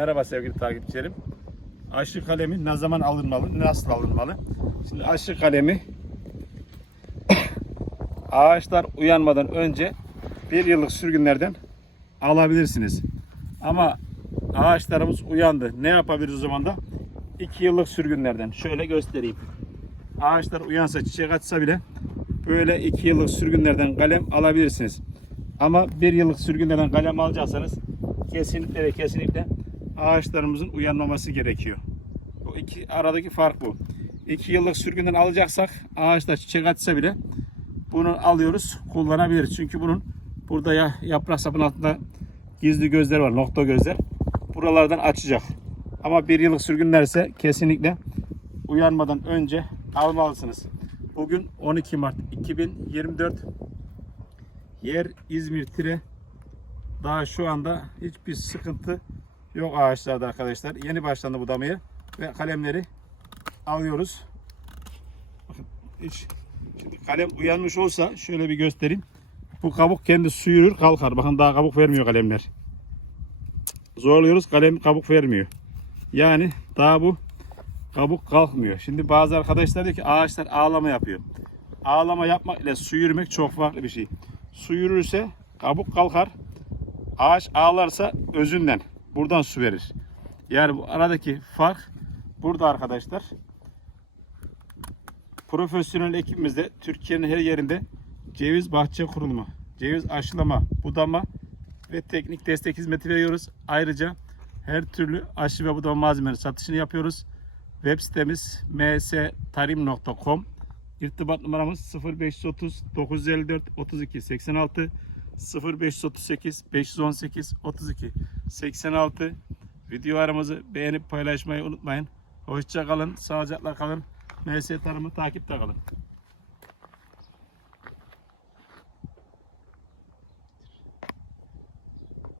Merhaba sevgili takipçilerim. Aşı kalemi ne zaman alınmalı, nasıl alınmalı? Şimdi aşı kalemi ağaçlar uyanmadan önce bir yıllık sürgünlerden alabilirsiniz. Ama ağaçlarımız uyandı. Ne yapabiliriz o zaman da? 2 yıllık sürgünlerden. Şöyle göstereyim. Ağaçlar uyansa, çiçek açsa bile böyle 2 yıllık sürgünlerden kalem alabilirsiniz. Ama bir yıllık sürgünlerden kalem alacaksanız kesinlikle ve kesinlikle ağaçlarımızın uyanmaması gerekiyor. Bu iki aradaki fark bu. 2 yıllık sürgünden alacaksak ağaçlar çiçek açsa bile bunu alıyoruz, kullanabiliriz. Çünkü bunun burada ya yaprak sapının altında gizli gözler var, nokta gözler. Buralardan açacak. Ama bir yıllık sürgünlerse kesinlikle uyanmadan önce almalısınız. Bugün 12 Mart 2024 yer İzmir Tire daha şu anda hiçbir sıkıntı yok ağaçlarda arkadaşlar. Yeni başlandı budamaya ve kalemleri alıyoruz. Bakın hiç şimdi kalem uyanmış olsa şöyle bir göstereyim. Bu kabuk kendi su yürür kalkar. Bakın daha kabuk vermiyor kalemler. Zorluyoruz kalem kabuk vermiyor. Yani daha bu kabuk kalkmıyor. Şimdi bazı arkadaşlar diyor ki ağaçlar ağlama yapıyor. Ağlama yapmak ile su yürümek çok farklı bir şey. Su yürürse kabuk kalkar. Ağaç ağlarsa özünden buradan su verir. Yani bu aradaki fark burada arkadaşlar. Profesyonel ekibimizde Türkiye'nin her yerinde ceviz bahçe kurulumu, ceviz aşılama, budama ve teknik destek hizmeti veriyoruz. Ayrıca her türlü aşı ve budama malzemeleri satışını yapıyoruz. Web sitemiz mstarim.com İrtibat numaramız 0530 954 32 86 0538 518 32 86 Videolarımızı beğenip paylaşmayı unutmayın. Hoşça kalın, sağlıcakla kalın. MS Tarım'ı takipte kalın.